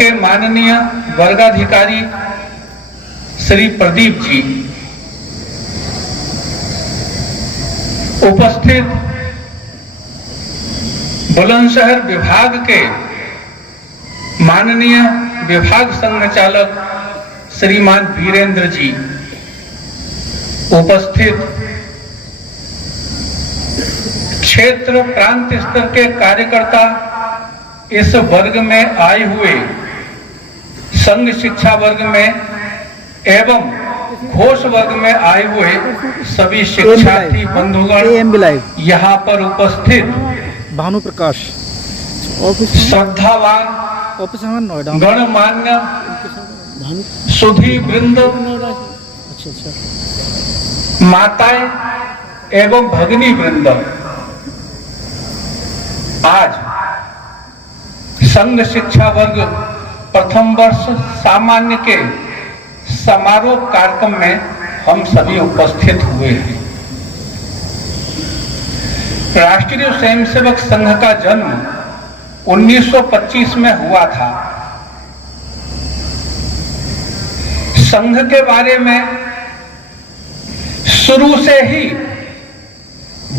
के माननीय वर्गाधिकारी श्री प्रदीप जी, उपस्थित बुलंदशहर विभाग के माननीय विभाग संघचालक श्रीमान वीरेंद्र जी, उपस्थित क्षेत्र प्रांत स्तर के कार्यकर्ता, इस वर्ग में आए हुए संघ शिक्षा वर्ग में एवं घोष वर्ग में आए हुए सभी शिक्षार्थी बंधुगण, यहाँ पर उपस्थित भानु प्रकाश श्रद्धावान गणमान्य सुधी वृंद, माताएं एवं भगिनी वृंद, आज संघ शिक्षा वर्ग प्रथम वर्ष सामान्य के समारोह कार्यक्रम में हम सभी उपस्थित हुए हैं। राष्ट्रीय स्वयंसेवक संघ का जन्म 1925 में हुआ था। संघ के बारे में शुरू से ही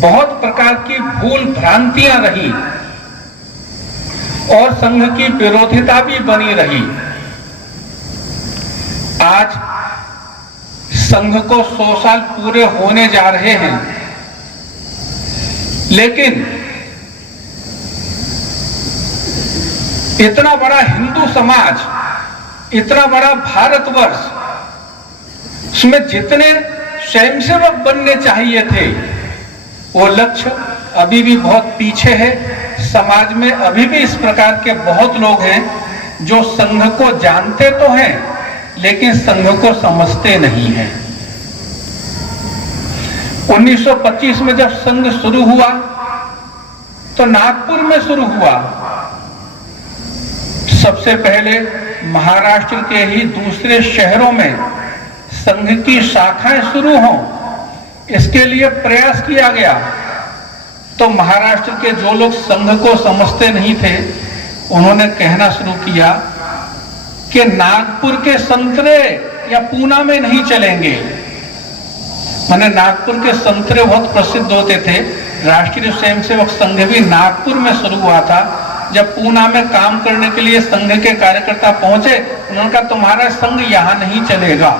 बहुत प्रकार की भूल भ्रांतियां रही और संघ की विरोधिता भी बनी रही। आज संघ को 100 साल पूरे होने जा रहे हैं, लेकिन इतना बड़ा हिंदू समाज, इतना बड़ा भारतवर्ष, उसमें जितने स्वयंसेवक बनने चाहिए थे वो लक्ष्य अभी भी बहुत पीछे है। समाज में अभी भी इस प्रकार के बहुत लोग हैं जो संघ को जानते तो हैं लेकिन संघ को समझते नहीं हैं। 1925 में जब संघ शुरू हुआ तो नागपुर में शुरू हुआ। सबसे पहले महाराष्ट्र के ही दूसरे शहरों में संघ की शाखाएं शुरू हों, इसके लिए प्रयास किया गया। तो महाराष्ट्र के जो लोग संघ को समझते नहीं थे, उन्होंने कहना शुरू किया कि नागपुर के संतरे या पूना में नहीं चलेंगे। माने नागपुर के संतरे बहुत प्रसिद्ध होते थे। राष्ट्रीय स्वयंसेवक संघ भी नागपुर में शुरू हुआ था। जब पूना में काम करने के लिए संघ के कार्यकर्ता पहुंचे, उन्होंने कहा तुम्हारा संघ यहां नहीं चलेगा।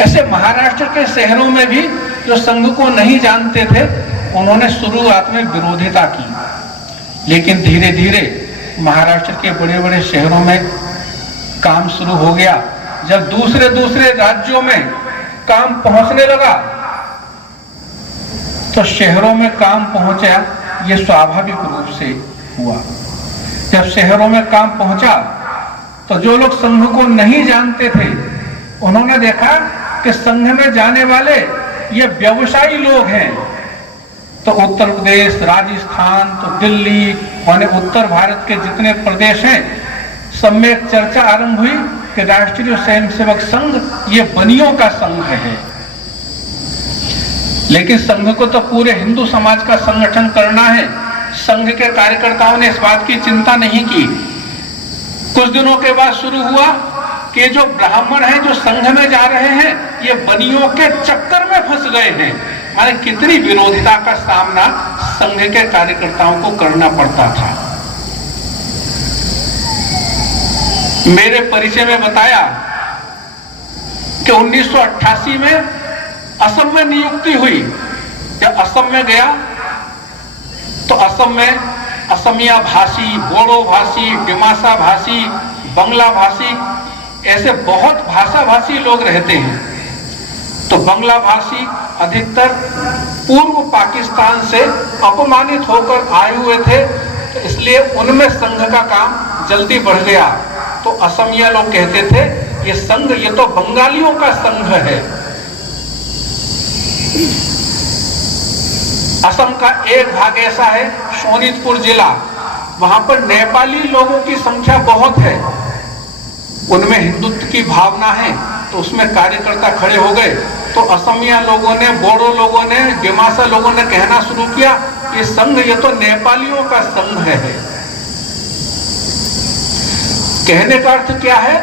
ऐसे महाराष्ट्र के शहरों में भी जो संघ को नहीं जानते थे, उन्होंने शुरुआत में विरोधिता की, लेकिन धीरे धीरे महाराष्ट्र के बड़े बड़े शहरों में काम शुरू हो गया। जब दूसरे दूसरे राज्यों में काम पहुंचने लगा तो शहरों में काम पहुंचा, ये स्वाभाविक रूप से हुआ। जब शहरों में काम पहुंचा तो जो लोग संघ को नहीं जानते थे, उन्होंने देखा कि संघ में जाने वाले ये व्यवसायी लोग हैं। तो उत्तर प्रदेश, राजस्थान, तो दिल्ली, माने उत्तर भारत के जितने प्रदेश हैं, सब में एक चर्चा आरंभ हुई कि राष्ट्रीय स्वयंसेवक संघ ये बनियों का संघ है। लेकिन संघ को तो पूरे हिंदू समाज का संगठन करना है। संघ के कार्यकर्ताओं ने इस बात की चिंता नहीं की। कुछ दिनों के बाद शुरू हुआ कि जो ब्राह्मण हैं जो संघ में जा रहे हैं, ये बनियों के चक्कर में फंस गए हैं। माने कितनी विरोधिता का सामना संघ के कार्यकर्ताओं को करना पड़ता था। मेरे परिचय में बताया कि 1988 में असम में नियुक्ति हुई। जब असम में गया तो असम में असमिया भाषी, बोडो भाषी, डिमासा भाषी, बंगला भाषी, ऐसे बहुत भाषा भाषी लोग रहते हैं। तो बंगला भाषी अधिकतर पूर्व पाकिस्तान से अपमानित होकर आए हुए थे, तो इसलिए उनमें संघ का काम जल्दी बढ़ गया। तो असमिया लोग कहते थे ये संघ, ये तो बंगालियों का संघ है। असम का एक भाग ऐसा है, शोनितपुर जिला, वहां पर नेपाली लोगों की संख्या बहुत है। उनमें हिंदुत्व की भावना है, तो उसमें कार्यकर्ता खड़े हो गए। तो असमिया लोगों ने, बोडो लोगों ने, डिमासा लोगों ने कहना शुरू किया ये संघ, ये तो नेपालियों का संघ है। कहने का अर्थ क्या है,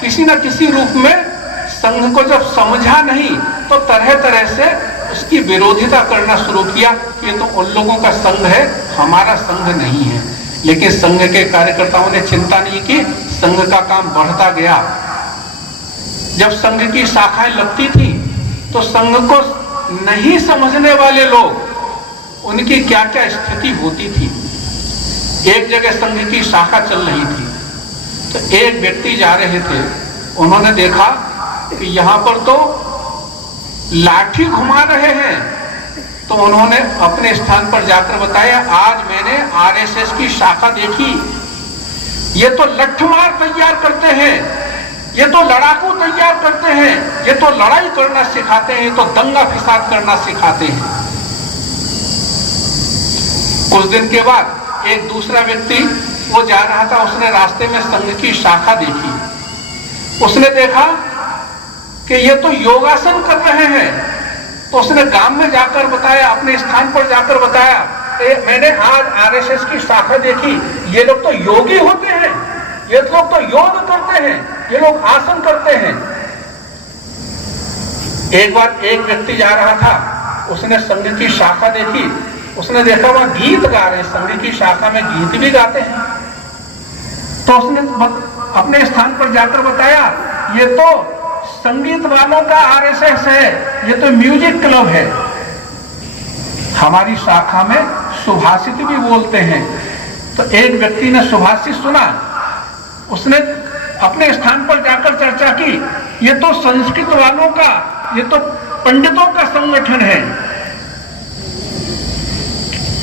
किसी न किसी रूप में संघ को जब समझा नहीं तो तरह तरह से उसकी विरोधिता करना शुरू किया कि ये तो उन लोगों का संघ है, हमारा संघ नहीं है। लेकिन संघ के कार्यकर्ताओं ने चिंता नहीं की, संघ का काम बढ़ता गया। जब संघ की शाखाएं लगती थी तो संघ को नहीं समझने वाले लोग, उनकी क्या क्या स्थिति होती थी। एक जगह संघ की शाखा चल रही थी तो एक व्यक्ति जा रहे थे, उन्होंने देखा कि यहां पर तो लाठी घुमा रहे हैं, तो उन्होंने अपने स्थान पर जाकर बताया, आज मैंने आरएसएस की शाखा देखी, ये तो लठमार तैयार करते हैं, ये तो लड़ाकू तैयार करते हैं, ये तो लड़ाई करना सिखाते हैं, ये तो दंगा फिसाद करना सिखाते हैं। कुछ दिन के बाद एक दूसरा व्यक्ति वो जा रहा था, उसने रास्ते में संघ की शाखा देखी, उसने देखा कि ये तो योगासन कर रहे हैं, तो उसने गांव में जाकर बताया, अपने स्थान पर जाकर बताया, मैंने आज आरएसएस की शाखा देखी, ये लोग तो योगी होते हैं, ये लोग तो योग करते हैं, ये लोग आसन करते हैं। एक बार एक व्यक्ति जा रहा था, उसने संघ की शाखा देखी, उसने देखा वहां गीत गा रहे हैं, संघ की शाखा में गीत भी गाते हैं, तो उसने अपने स्थान पर जाकर बताया, ये तो संगीत वालों का आरएसएस है, ये तो म्यूजिक क्लब है, हमारी शाखा में सुभाषित भी बोलते हैं। तो एक व्यक्ति ने सुभाषित सुना, उसने अपने स्थान पर जाकर चर्चा की, ये तो संस्कृत वालों का, ये तो पंडितों का संगठन है।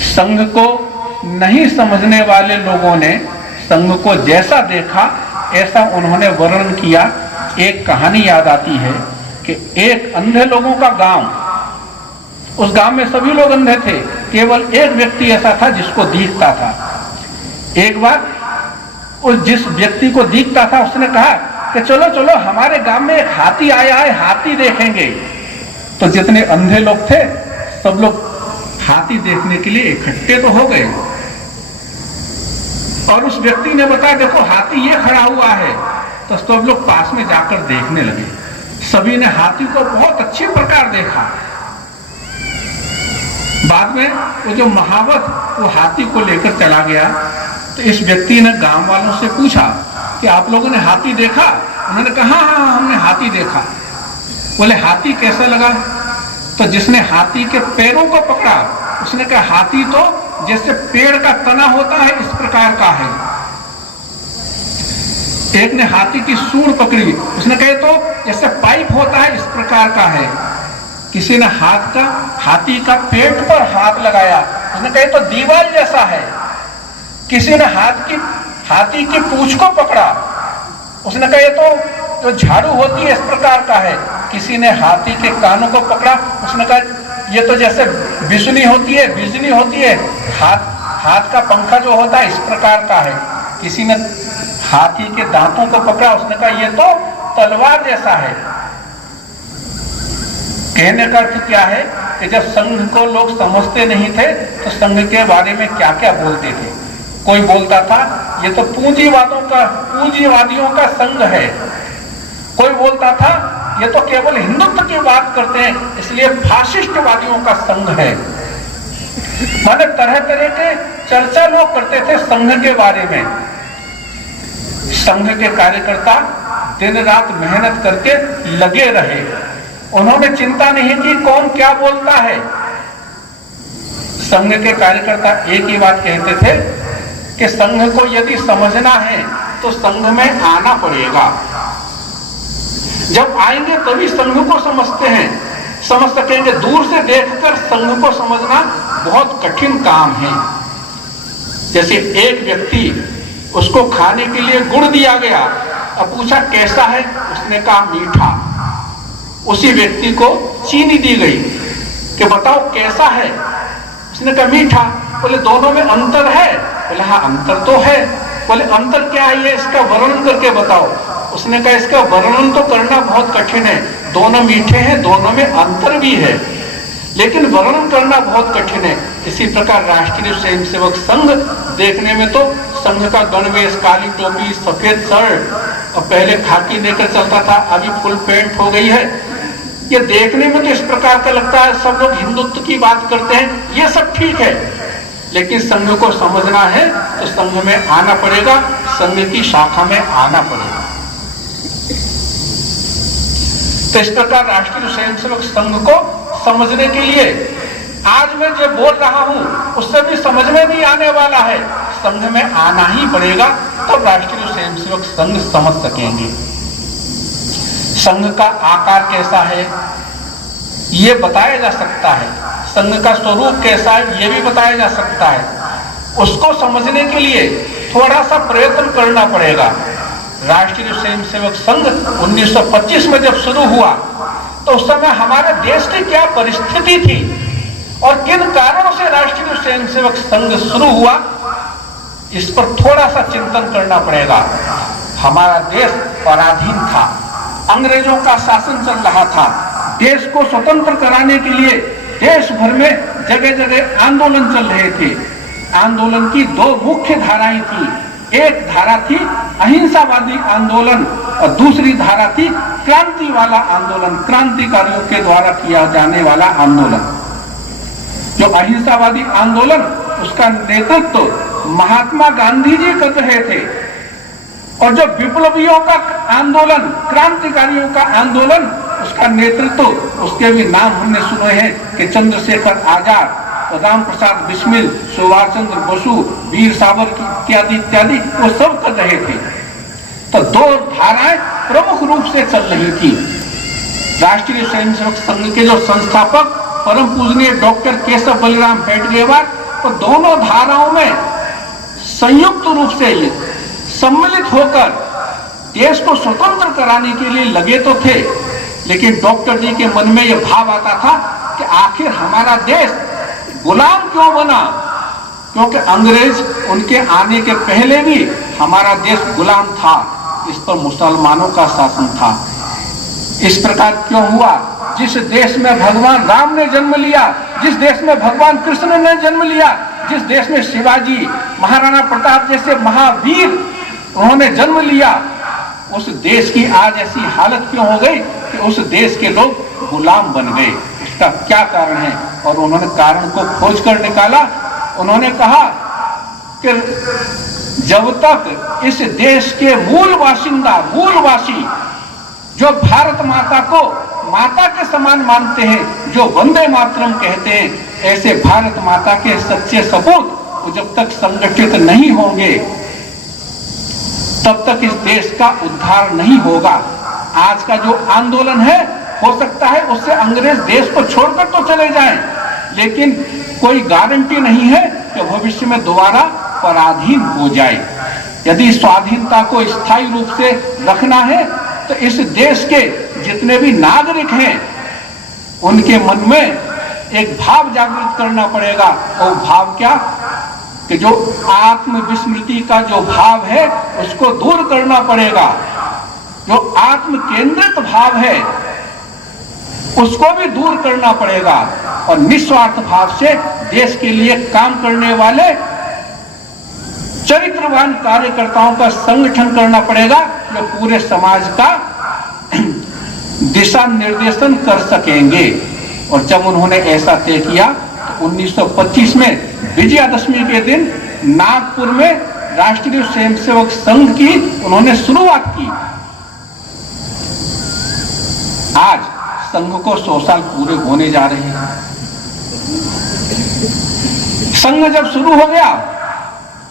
संघ को नहीं समझने वाले लोगों ने संघ को जैसा देखा ऐसा उन्होंने वर्णन किया। एक कहानी याद आती है कि एक अंधे लोगों का गांव, उस गांव में सभी लोग अंधे थे, केवल एक व्यक्ति ऐसा था जिसको दिखता था। एक बार उस जिस व्यक्ति को दिखता था उसने कहा कि चलो चलो हमारे गांव में एक हाथी आया है, हाथी देखेंगे। तो जितने अंधे लोग थे सब लोग हाथी देखने के लिए इकट्ठे तो हो गए, और उस व्यक्ति ने बताया, देखो हाथी ये खड़ा हुआ है। तो सब लोग पास में जाकर देखने लगे, सभी ने हाथी को बहुत अच्छे प्रकार देखा। बाद में वो जो महावत वो हाथी को लेकर चला गया, तो इस व्यक्ति ने गांव वालों से पूछा कि आप लोगों ने हाथी देखा? उन्होंने कहा हाँ हमने हाथी देखा। बोले हाथी कैसा लगा? तो जिसने हाथी के पैरों को पकड़ा उसने कहा हाथी तो जैसे पेड़ का तना होता है इस प्रकार का है। एक ने हाथी की सूंड पकड़ी, उसने कहे तो जैसे पाइप होता है इस प्रकार का है। किसी ने हाथी का पेट पर हाथ लगाया, उसने कहे तो दीवार जैसा है। किसी ने हाथी की पूंछ को पकड़ा, उसने कहे तो जो झाड़ू होती है इस प्रकार का है। किसी ने हाथी के कानों को पकड़ा, उसने कहा ये तो जैसे बिजली होती है, हाथ का पंखा जो होता है इस प्रकार का है। किसी ने हाथी के दांतों को पकड़ा, उसने कहा ये तो तलवार जैसा है। कहने का अर्थ क्या है कि जब संघ को लोग समझते नहीं थे तो संघ के बारे में क्या क्या बोलते थे। कोई बोलता था ये तो पूंजीवादियों का संघ है, कोई बोलता था ये तो केवल हिंदुत्व की बात करते हैं इसलिए फाशिस्टवादियों का संघ है। माने तरह तरह के चर्चा लोग करते थे संघ के बारे में। संघ के कार्यकर्ता दिन रात मेहनत करके लगे रहे, उन्होंने चिंता नहीं की कौन क्या बोलता है। संघ के कार्यकर्ता एक ही बात कहते थे कि संघ को यदि समझना है तो संघ में आना पड़ेगा, जब आएंगे तभी संघ को समझ सकेंगे। दूर से देखकर संघ को समझना बहुत कठिन काम है। जैसे एक व्यक्ति, उसको खाने के लिए गुड़ दिया गया, अब पूछा कैसा है, उसने कहा मीठा। उसी व्यक्ति को चीनी दी गई कि बताओ कैसा है, उसने कहा मीठा। बोले दोनों में अंतर है? बोले हाँ अंतर तो है। बोले अंतर क्या है ये इसका वर्णन करके बताओ। उसने कहा इसका वर्णन तो करना बहुत कठिन है, दोनों मीठे हैं, दोनों में अंतर भी है, लेकिन वर्णन करना बहुत कठिन है। इसी प्रकार राष्ट्रीय स्वयंसेवक संघ देखने में तो संघ का गणवेश, काली टोपी, सफेद शर्ट और पहले खाकी लेकर चलता था, अभी फुल पैंट हो गई है। ये देखने में तो इस प्रकार का लगता है सब लोग हिंदुत्व की बात करते हैं, ये सब ठीक है, लेकिन संघ को समझना है तो संघ में आना पड़ेगा, संघ की शाखा में आना पड़ेगा। तो इस प्रकार राष्ट्रीय स्वयंसेवक संघ को समझने के लिए आज मैं जो बोल रहा हूं उससे भी समझ में नहीं आने वाला है, संघ में आना ही पड़ेगा, तब राष्ट्रीय स्वयंसेवक संघ समझ सकेंगे। संघ का आकार कैसा है ये बताया जा सकता है, संघ का स्वरूप कैसा है ये भी बताया जा सकता है। उसको समझने के लिए थोड़ा सा प्रयत्न करना पड़ेगा। राष्ट्रीय स्वयंसेवक संघ 1925 में जब शुरू हुआ तो उस समय हमारे देश की क्या परिस्थिति थी और किन कारणों से राष्ट्रीय स्वयंसेवक संघ शुरू हुआ, इस पर थोड़ा सा चिंतन करना पड़ेगा। हमारा देश पराधीन था, अंग्रेजों का शासन चल रहा था, देश को स्वतंत्र कराने के लिए देश भर में जगह जगह आंदोलन चल रहे थे। आंदोलन की दो मुख्य धाराएं थी, एक धारा थी अहिंसावादी आंदोलन और दूसरी धारा थी क्रांति वाला आंदोलन, क्रांतिकारियों के द्वारा किया जाने वाला आंदोलन। जो अहिंसावादी आंदोलन उसका नेतृत्व महात्मा गांधी जी कर रहे थे और जो विप्लवियों का आंदोलन, क्रांतिकारियों का आंदोलन, उसका नेतृत्व, उसके भी नाम हमने सुने हैं कि चंद्रशेखर आजाद, राम प्रसाद बिस्मिल, सुभाष चंद्र बसु, वीर सावरकर इत्यादि इत्यादि वो सब कर रहे थे। तो दो धाराएं प्रमुख रूप से चल रही थी। राष्ट्रीय स्वयंसेवक संघ के जो संस्थापक परम पूजनीय डॉक्टर केशव बलिराम हेडगेवार, तो दोनों धाराओं में संयुक्त रूप से सम्मिलित होकर देश को स्वतंत्र कराने के लिए लगे तो थे, लेकिन डॉक्टर जी के मन में यह भाव आता था कि आखिर हमारा देश गुलाम क्यों बना, क्योंकि अंग्रेज उनके आने के पहले भी हमारा देश गुलाम था, इस पर मुसलमानों का शासन था। इस प्रकार क्यों हुआ? जिस देश में भगवान राम ने जन्म लिया, जिस देश में भगवान कृष्ण ने जन्म लिया, जिस देश में शिवाजी, महाराणा प्रताप जैसे महावीर उन्होंने जन्म लिया, उस देश की आज ऐसी हालत क्यों हो गई कि उस देश के लोग गुलाम बन गए? इसका क्या कारण है? और उन्होंने कारण को खोज कर निकाला। उन्होंने कहा कि जब तक इस देश के मूल बासिंदा, मूलवासी जो भारत माता को माता के समान मानते हैं, जो वंदे मातरम कहते हैं, ऐसे भारत माता के सच्चे सपूत जब तक संगठित नहीं होंगे तब तक इस देश का उद्धार नहीं होगा। आज का जो आंदोलन है, हो सकता है उससे अंग्रेज देश को छोड़कर तो चले जाएं, लेकिन कोई गारंटी नहीं है कि भविष्य में दोबारा पराधीन हो जाए। यदि स्वाधीनता को स्थायी रूप से रखना है तो इस देश के जितने भी नागरिक हैं उनके मन में एक भाव जागृत करना पड़ेगा। और भाव क्या? कि जो आत्मविस्मृति का जो भाव है उसको दूर करना पड़ेगा। जो आत्म केंद्रित भाव है उसको भी दूर करना पड़ेगा और निस्वार्थ भाव से देश के लिए काम करने वाले चरित्रवान कार्यकर्ताओं का संगठन करना पड़ेगा, जो पूरे समाज का दिशा निर्देशन कर सकेंगे। और जब उन्होंने ऐसा तय किया तो 1925 में विजयादशमी के दिन नागपुर में राष्ट्रीय स्वयंसेवक संघ की उन्होंने शुरुआत की। आज संघ को 100 साल पूरे होने जा रहे हैं। संघ जब शुरू हो गया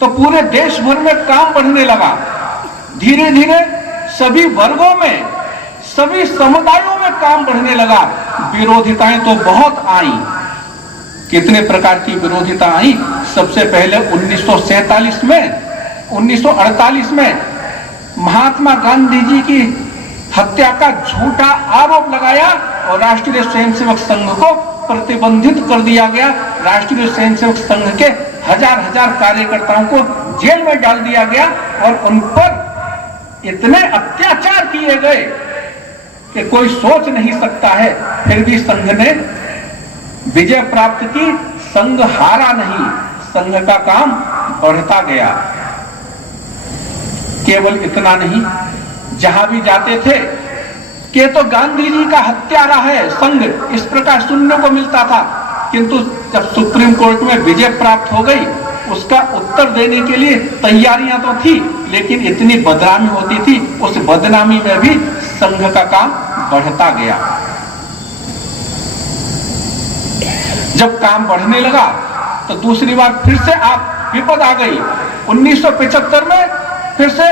तो पूरे देश भर में काम बढ़ने लगा। धीरे धीरे सभी वर्गों में, सभी समुदायों में काम बढ़ने लगा। विरोधिताएं तो बहुत आई। कितने प्रकार की विरोधिता आई? सबसे पहले 1947 में, 1948 में महात्मा गांधी जी की हत्या का झूठा आरोप लगाया और राष्ट्रीय स्वयंसेवक संघ को प्रतिबंधित कर दिया गया। राष्ट्रीय स्वयंसेवक संघ के हजार कार्यकर्ताओं को जेल में डाल दिया गया और उन पर इतने अत्याचार किए गए कि कोई सोच नहीं सकता है। फिर भी संघ ने विजय प्राप्त की, संघ हारा नहीं, संघ का काम बढ़ता गया। केवल इतना नहीं, जहां भी जाते थे कि तो गांधी जी का हत्यारा है संघ, इस प्रकार सुनने को मिलता था। किंतु जब सुप्रीम कोर्ट में विजय प्राप्त हो गई, उसका उत्तर देने के लिए तैयारियां तो थी, लेकिन इतनी बदनामी होती थी, उस बदनामी में भी संघ का काम बढ़ता गया। जब काम बढ़ने लगा तो दूसरी बार फिर से आप विपद आ गई। 1975 में फिर से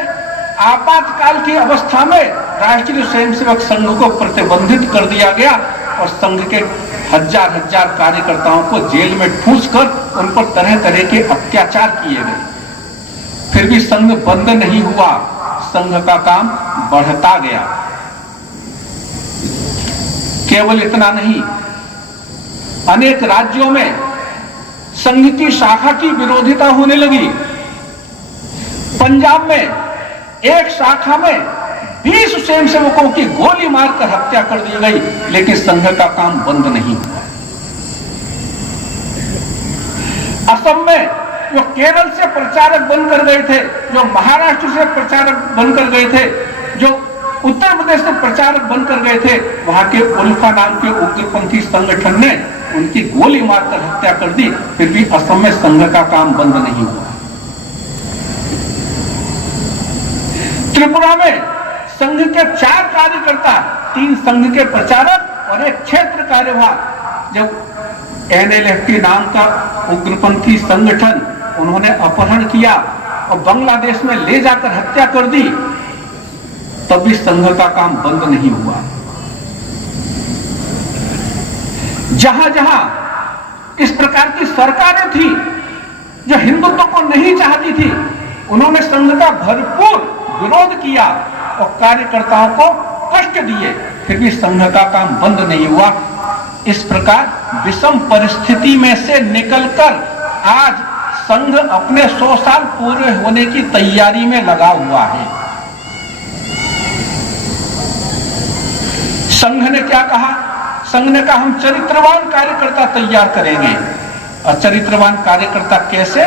आपातकाल की अवस्था में राष्ट्रीय स्वयंसेवक संघ को प्रतिबंधित कर दिया गया और संघ के हजार हजार कार्यकर्ताओं को जेल में ठूंसकर उन पर तरह तरह के अत्याचार किए गए। फिर भी संघ बंद नहीं हुआ, संघ का काम बढ़ता गया। केवल इतना नहीं, अनेक राज्यों में संघ की शाखा की विरोधिता होने लगी। पंजाब में एक शाखा में 20 स्वयंसेवकों की गोली मारकर हत्या कर दी गई, लेकिन संघ का काम बंद नहीं हुआ। असम में जो केरल से प्रचारक बनकर गए थे, जो महाराष्ट्र से प्रचारक बनकर गए थे, जो उत्तर प्रदेश से प्रचारक बनकर गए थे, वहां के उल्फा नाम के उग्रपंथी संगठन ने उनकी गोली मारकर हत्या कर दी। फिर भी असम में संघ का काम बंद नहीं हुआ। त्रिपुरा में संघ के 4 कार्यकर्ता, 3 संघ के प्रचारक और 1 क्षेत्र कार्यवाह, जब एनएलएफटी नाम का उग्रपंथी संगठन उन्होंने अपहरण किया और बांग्लादेश में ले जाकर हत्या कर दी, तब भी संघ का काम बंद नहीं हुआ। जहां जहां इस प्रकार की सरकारें थी जो हिंदुत्व को नहीं चाहती थी, उन्होंने संघ का भरपूर विरोध किया और कार्यकर्ताओं को कष्ट दिए, फिर भी संघ का काम बंद नहीं हुआ। इस प्रकार विषम परिस्थिति में से निकलकर आज संघ अपने 100 साल पूरे होने की तैयारी में लगा हुआ है। संघ ने क्या कहा? संघ ने कहा हम चरित्रवान कार्यकर्ता तैयार करेंगे। और चरित्रवान कार्यकर्ता कैसे?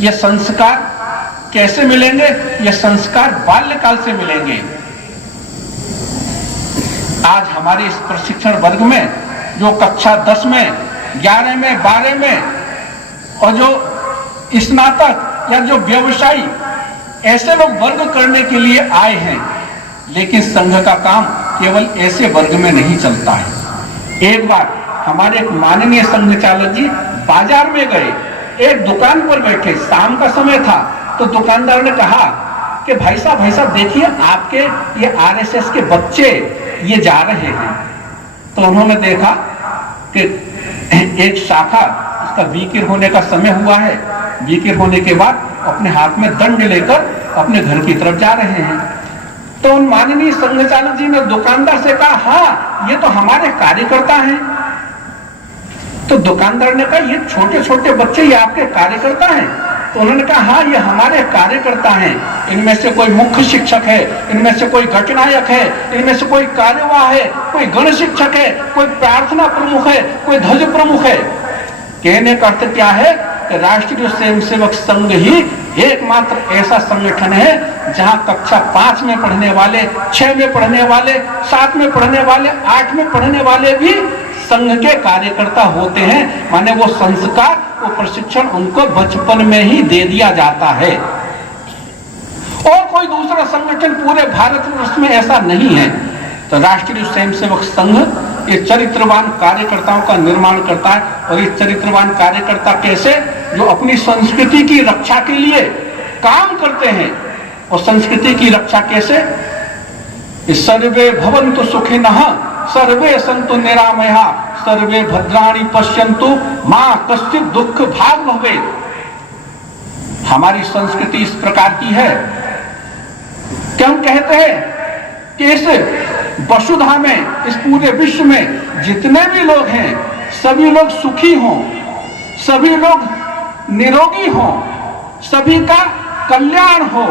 ये संस्कार कैसे मिलेंगे? ये संस्कार बाल्यकाल से मिलेंगे। आज हमारे इस प्रशिक्षण वर्ग में जो कक्षा 10 में, 11 में, 12 में और जो स्नातक या जो व्यवसायी, ऐसे लोग वर्ग करने के लिए आए हैं, लेकिन संघ का काम केवल ऐसे वर्ग में नहीं चलता है। एक बार हमारे एक माननीय संघ चालक जी बाजार में गए, एक दुकान पर बैठे, शाम का समय था, तो दुकानदार ने कहा कि भाई साहब देखिए, आपके ये आरएसएस के बच्चे ये जा रहे हैं। तो उन्होंने देखा कि एक शाखा, उसका विकिर होने का समय हुआ है, विकिर होने के बाद अपने हाथ में दंड लेकर अपने घर की तरफ जा रहे हैं। तो उन माननीय संघ चालक जी ने दुकानदार से कहा, हाँ ये तो हमारे कार्यकर्ता हैं। तो दुकानदार ने कहा, ये छोटे छोटे बच्चे ये आपके कार्यकर्ता हैं? तो उन्होंने कहा, हाँ ये हमारे कार्यकर्ता हैं। इनमें से कोई मुख्य शिक्षक है, इनमें से कोई घटनायक है, इनमें से कोई कार्यवाह है, कोई गण शिक्षक है, कोई प्रार्थना प्रमुख है, कोई ध्वज प्रमुख है। कहने का अर्थ क्या है कि राष्ट्रीय स्वयंसेवक संघ ही एकमात्र ऐसा संगठन है जहां कक्षा 5 में पढ़ने वाले, 6 में पढ़ने वाले, 7 में पढ़ने वाले, 8 में पढ़ने वाले भी संघ के कार्यकर्ता होते हैं। माने वो संस्कार, वो प्रशिक्षण उनको बचपन में ही दे दिया जाता है। और कोई दूसरा संगठन पूरे भारतवर्ष में ऐसा नहीं है। तो राष्ट्रीय स्वयंसेवक संघ ये चरित्रवान कार्यकर्ताओं का निर्माण करता है। और ये चरित्रवान कार्यकर्ता कैसे? जो अपनी संस्कृति की रक्षा के लिए काम करते हैं। और संस्कृति की रक्षा कैसे? सर्वे भवन्तु सुखिनः, सर्वे सन्तु निरामयाः, सर्वे भद्राणि पश्यन्तु मां कश्चित् दुःख भाग् भवेत्। हमारी संस्कृति इस प्रकार की है कि हम कहते हैं कि इस वसुधा में, इस पूरे विश्व में जितने भी लोग हैं, सभी लोग सुखी हों, सभी लोग निरोगी हों, सभी का कल्याण हो।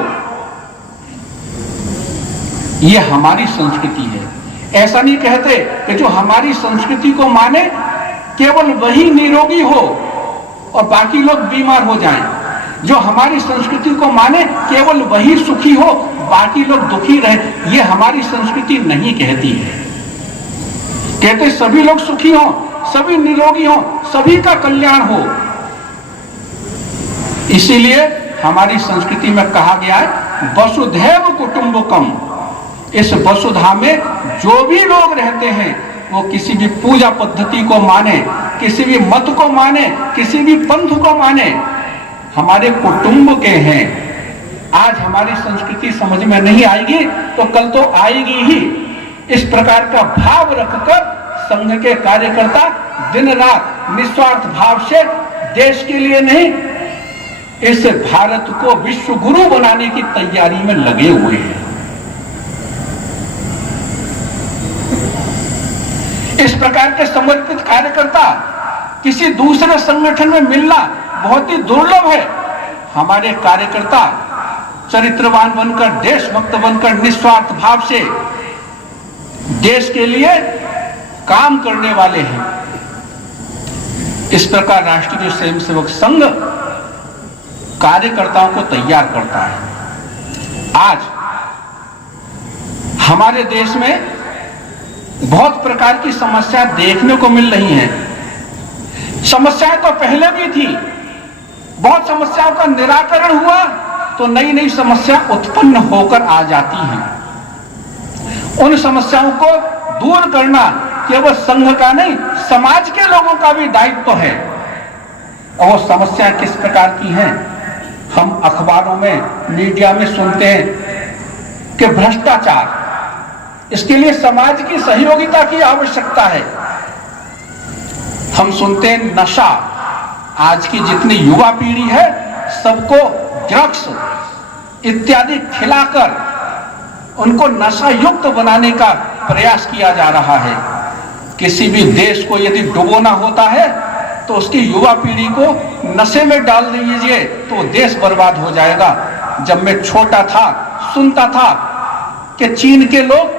ये हमारी संस्कृति है। ऐसा नहीं कहते कि जो हमारी संस्कृति को माने केवल वही निरोगी हो और बाकी लोग बीमार हो जाएं। जो हमारी संस्कृति को माने केवल वही सुखी हो बाकी लोग दुखी रहे, ये हमारी संस्कृति नहीं कहती है। कहते सभी लोग सुखी हों, सभी निरोगी हों, सभी का कल्याण हो। इसीलिए हमारी संस्कृति में कहा गया है वसुधैव कुटुंबकम। इस वसुधा में जो भी लोग रहते हैं वो किसी भी पूजा पद्धति को माने, किसी भी मत को माने, किसी भी पंथ को माने, हमारे कुटुंब के हैं। आज हमारी संस्कृति समझ में नहीं आएगी तो कल तो आएगी ही। इस प्रकार का भाव रखकर संघ के कार्यकर्ता दिन रात निस्वार्थ भाव से देश के लिए नहीं, इस भारत को विश्व गुरु बनाने की तैयारी में लगे हुए हैं। इस प्रकार के समर्पित कार्यकर्ता किसी दूसरे संगठन में मिलना बहुत ही दुर्लभ है। हमारे कार्यकर्ता चरित्रवान बनकर, देशभक्त बनकर, निस्वार्थ भाव से देश के लिए काम करने वाले हैं। इस प्रकार राष्ट्रीय स्वयंसेवक संघ कार्यकर्ताओं को तैयार करता है। आज हमारे देश में बहुत प्रकार की समस्या देखने को मिल रही हैं। समस्याएं तो पहले भी थी, बहुत समस्याओं का निराकरण हुआ तो नई नई समस्या उत्पन्न होकर आ जाती हैं। उन समस्याओं को दूर करना केवल संघ का नहीं, समाज के लोगों का भी दायित्व है। और वो समस्या किस प्रकार की हैं? हम अखबारों में, मीडिया में सुनते हैं कि भ्रष्टाचार, इसके लिए समाज की सहयोगिता की आवश्यकता है। हम सुनते हैं नशा, आज की जितनी युवा पीढ़ी है सबको ड्रग्स इत्यादि खिलाकर उनको नशा युक्त बनाने का प्रयास किया जा रहा है। किसी भी देश को यदि डुबोना होता है तो उसकी युवा पीढ़ी को नशे में डाल दीजिए तो देश बर्बाद हो जाएगा। जब मैं छोटा था सुनता था कि चीन के लोग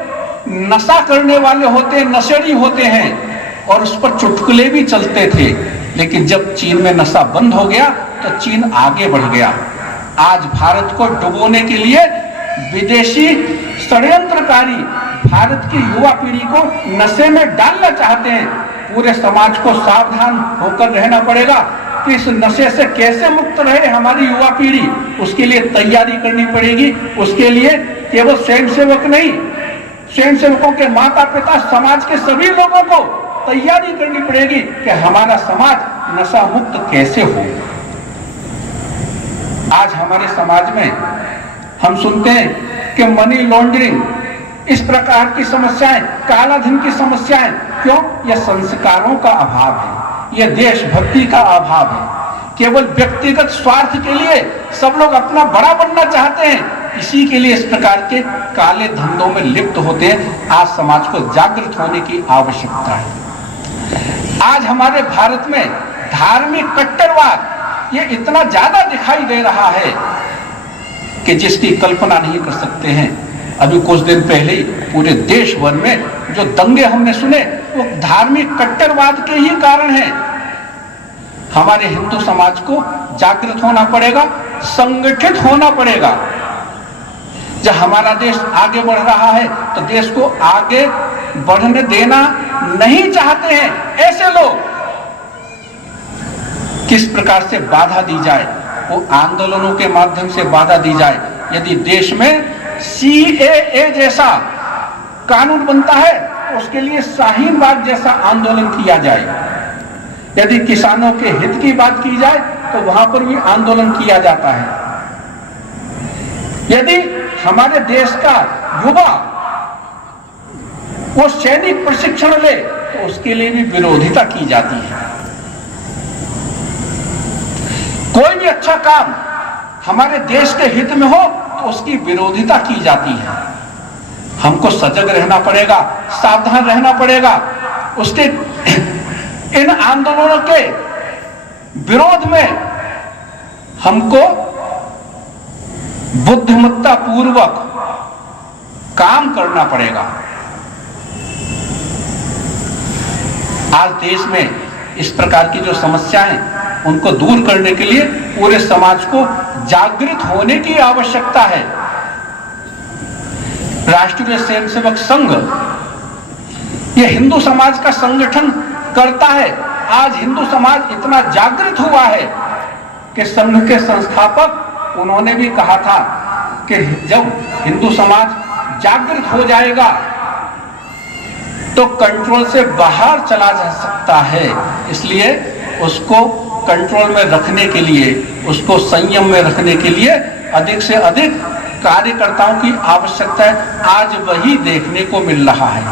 नशा करने वाले होते, नशेड़ी होते हैं और उस पर चुटकुले भी चलते थे। लेकिन जब चीन में नशा बंद हो गया तो चीन आगे बढ़ गया। आज भारत को डुबोने के लिए विदेशी षड्यंत्रकारी भारत की युवा पीढ़ी को नशे में डालना चाहते हैं। पूरे समाज को सावधान होकर रहना पड़ेगा कि इस नशे से कैसे मुक्त रहे हमारी युवा पीढ़ी, उसके लिए तैयारी करनी पड़ेगी। उसके लिए केवल स्वयंसेवक नहीं, स्वयंसेवकों के माता पिता, समाज के सभी लोगों को तैयारी करनी पड़ेगी कि हमारा समाज नशा मुक्त कैसे हो। आज हमारे समाज में हम सुनते हैं कि मनी लॉन्ड्रिंग, इस प्रकार की समस्याएं, काला धन की समस्याएं, क्यों? यह संस्कारों का अभाव है, यह देशभक्ति का अभाव है। केवल व्यक्तिगत स्वार्थ के लिए सब लोग अपना बड़ा बनना चाहते हैं, इसी के लिए इस प्रकार के काले धंधों में लिप्त होते हैं। आज समाज को जागृत होने की आवश्यकता है। आज हमारे भारत में धार्मिक कट्टरवाद ये इतना ज्यादा दिखाई दे रहा है कि जिसकी कल्पना नहीं कर सकते हैं। अभी कुछ दिन पहले ही पूरे देश भर में जो दंगे हमने सुने वो धार्मिक कट्टरवाद के ही कारण हैं। हमारे हिंदू समाज को जागृत होना पड़ेगा, संगठित होना पड़ेगा। जब हमारा देश आगे बढ़ रहा है तो देश को आगे बढ़ने देना नहीं चाहते हैं ऐसे लोग, किस प्रकार से बाधा दी जाए, वो आंदोलनों के माध्यम से बाधा दी जाए। यदि देश में CAA जैसा कानून बनता है तो उसके लिए शाहीन बाग जैसा आंदोलन किया जाए। यदि किसानों के हित की बात की जाए तो वहां पर भी आंदोलन किया जाता है। यदि हमारे देश का युवा वो सैनिक प्रशिक्षण ले तो उसके लिए भी विरोधिता की जाती है। कोई भी अच्छा काम हमारे देश के हित में हो तो उसकी विरोधिता की जाती है। हमको सजग रहना पड़ेगा, सावधान रहना पड़ेगा। उसके इन आंदोलनों के विरोध में हमको बुद्धिमत्ता पूर्वक काम करना पड़ेगा। आज देश में इस प्रकार की जो समस्याएं उनको दूर करने के लिए पूरे समाज को जागृत होने की आवश्यकता है। राष्ट्रीय स्वयंसेवक संघ ये हिंदू समाज का संगठन करता है। आज हिंदू समाज इतना जागृत हुआ है कि संघ के संस्थापक उन्होंने भी कहा था कि जब हिंदू समाज जागृत हो जाएगा तो कंट्रोल से बाहर चला जा सकता है। इसलिए उसको कंट्रोल में रखने के लिए, उसको संयम में रखने के लिए अधिक से अधिक कार्यकर्ताओं की आवश्यकता है। आज वही देखने को मिल रहा है।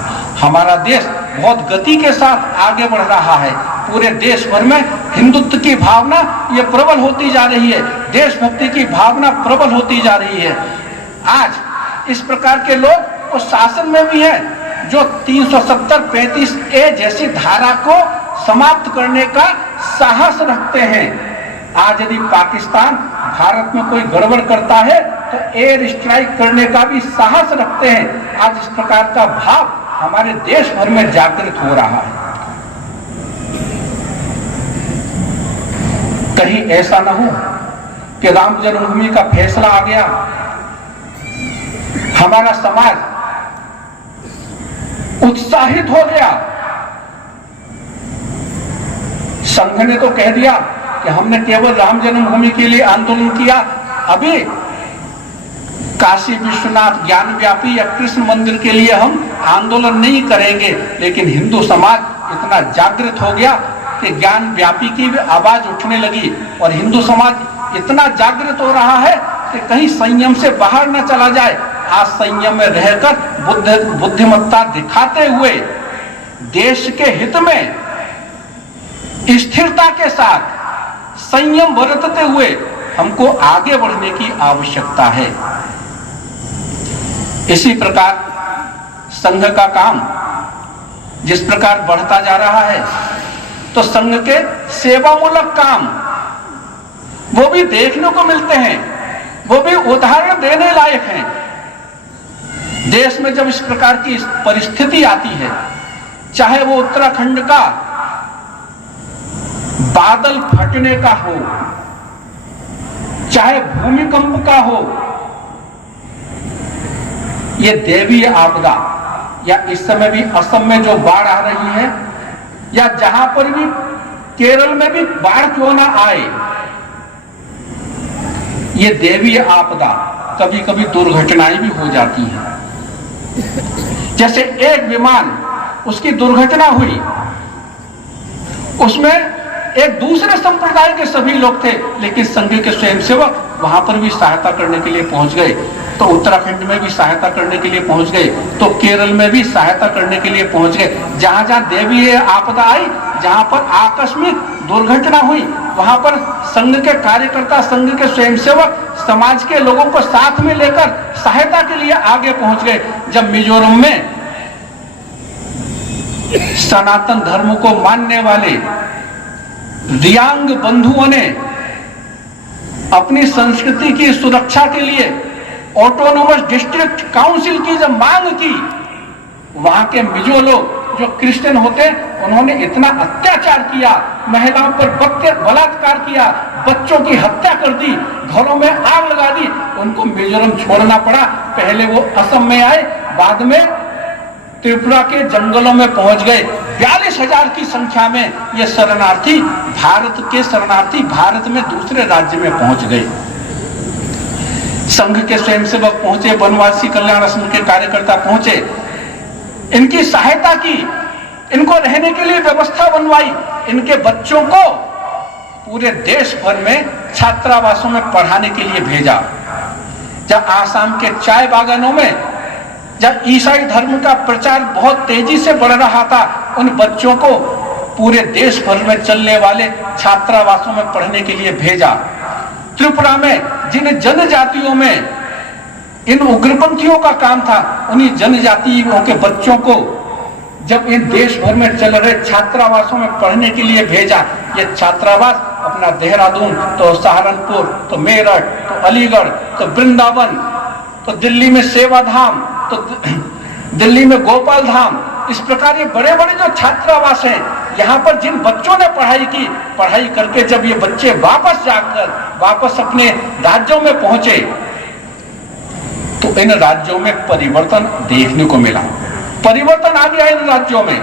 हमारा देश बहुत गति के साथ आगे बढ़ रहा है। पूरे देश भर में हिंदुत्व की भावना ये प्रबल होती जा रही है, देशभक्ति की भावना प्रबल होती जा रही है। आज इस प्रकार के लोग उस शासन में भी हैं जो 370-35A जैसी धारा को समाप्त करने का साहस रखते हैं। आज यदि पाकिस्तान भारत में कोई गड़बड़ करता है तो एयर स्ट्राइक करने का भी साहस रखते हैं। आज इस प्रकार का भाव हमारे देश भर में जागृत हो रहा है। कहीं ऐसा ना हो कि राम जन्मभूमि का फैसला आ गया, हमारा समाज उत्साहित हो गया, संघ ने तो कह दिया कि हमने केवल राम जन्मभूमि के लिए आंदोलन किया, अभी काशी विश्वनाथ ज्ञानव्यापी या कृष्ण मंदिर के लिए हम आंदोलन नहीं करेंगे। लेकिन हिंदू समाज इतना जागृत हो गया कि ज्ञानव्यापी की भी आवाज उठने लगी और हिंदू समाज इतना जागृत हो रहा है कि कहीं संयम से बाहर न चला जाए। आज संयम में रहकर बुद्धिमत्ता दिखाते हुए देश के हित में स्थिरता के साथ संयम बरतते हुए हमको आगे बढ़ने की आवश्यकता है। इसी प्रकार संघ का काम जिस प्रकार बढ़ता जा रहा है तो संघ के सेवामूलक काम वो भी देखने को मिलते हैं, वो भी उदाहरण देने लायक हैं। देश में जब इस प्रकार की परिस्थिति आती है, चाहे वो उत्तराखंड का बादल फटने का हो, चाहे भूमिकंप का हो, ये दैवीय आपदा या इस समय भी असम में जो बाढ़ आ रही है या जहां पर भी केरल में भी बाढ़ क्यों ना आए, ये दैवीय आपदा कभी कभी दुर्घटनाएं भी हो जाती हैं। जैसे एक विमान उसकी दुर्घटना हुई, उसमें एक दूसरे संप्रदाय के सभी लोग थे, लेकिन संघ के स्वयंसेवक वहां पर भी सहायता करने के लिए पहुंच गए। तो उत्तराखंड में भी सहायता करने के लिए पहुंच गए, तो केरल में भी सहायता करने के लिए पहुंच गए। जहां जहां दैवीय आपदा आई, जहां पर आकस्मिक दुर्घटना हुई, वहां पर संघ के कार्यकर्ता, संघ के स्वयंसेवक समाज के लोगों को साथ में लेकर सहायता के लिए आगे पहुंच गए। जब मिजोरम में सनातन धर्म को मानने वाले रियांग बंधुओं ने अपनी संस्कृति की सुरक्षा के लिए ऑटोनोमस डिस्ट्रिक्ट काउंसिल की जब मांग की, वहां के मिजो लोग जो क्रिश्चियन होते उन्होंने इतना अत्याचार किया, महिलाओं पर बलात्कार किया, बच्चों की हत्या कर दी, घरों में आग लगा दी, उनको मिजोरम छोड़ना पड़ा। पहले वो असम में आए, बाद में त्रिपुरा के जंगलों में पहुंच गए। 42,000 की संख्या में ये शरणार्थी, भारत के शरणार्थी भारत में दूसरे राज्य में पहुंच गए। संघ के स्वयंसेवक पहुंचे, वनवासी कल्याण संघ के कार्यकर्ता पहुंचे, इनकी सहायता की, इनको रहने के लिए व्यवस्था बनवाई, इनके बच्चों को पूरे देश भर में छात्रावासों में पढ़ाने के लिए भेजा। जब आसाम के चाय बागानों में जब ईसाई धर्म का प्रचार बहुत तेजी से बढ़ रहा था, उन बच्चों को पूरे देश भर में चलने वाले छात्रावासों में पढ़ने के लिए भेजा। त्रिपुरा में जिन जनजातियों में इन उग्रपंथियों का काम था, उन्हीं जनजातियों के बच्चों को जब इन देश भर में चल रहे छात्रावासों में पढ़ने के लिए भेजा। ये छात्रावास अपना देहरादून, तो सहारनपुर, तो मेरठ, तो अलीगढ़, तो वृंदावन, तो दिल्ली में सेवा धाम, तो दिल्ली में गोपाल धाम, इस प्रकार ये बड़े बड़े जो छात्रावास हैं, यहाँ पर जिन बच्चों ने पढ़ाई की, पढ़ाई करके जब ये बच्चे वापस जाकर वापस अपने राज्यों में पहुंचे तो इन राज्यों में परिवर्तन देखने को मिला। परिवर्तन आ गया इन राज्यों में।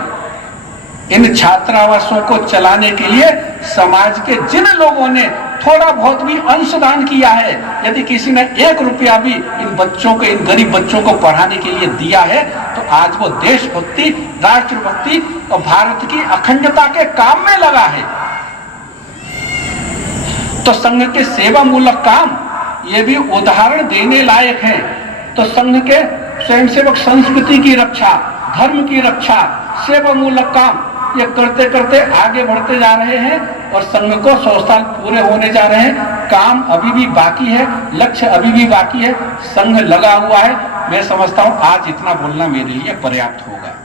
इन छात्रावासों को चलाने के लिए समाज के जिन लोगों ने थोड़ा बहुत भी अंशदान किया है, यदि किसी ने 1 रुपया भी इन बच्चों को, इन गरीब बच्चों को पढ़ाने के लिए दिया है, तो आज वो देशभक्ति, राष्ट्रभक्ति और भारत की अखंडता के काम में लगा है। तो संघ के सेवा मूलक काम ये भी उदाहरण देने लायक है। तो संघ के स्वयंसेवक संस्कृति की रक्षा, धर्म की रक्षा, सेवा मूलक काम ये करते करते आगे बढ़ते जा रहे हैं और संघ को 100 साल पूरे होने जा रहे हैं। काम अभी भी बाकी है, लक्ष्य अभी भी बाकी है, संघ लगा हुआ है। मैं समझता हूं आज इतना बोलना मेरे लिए पर्याप्त होगा।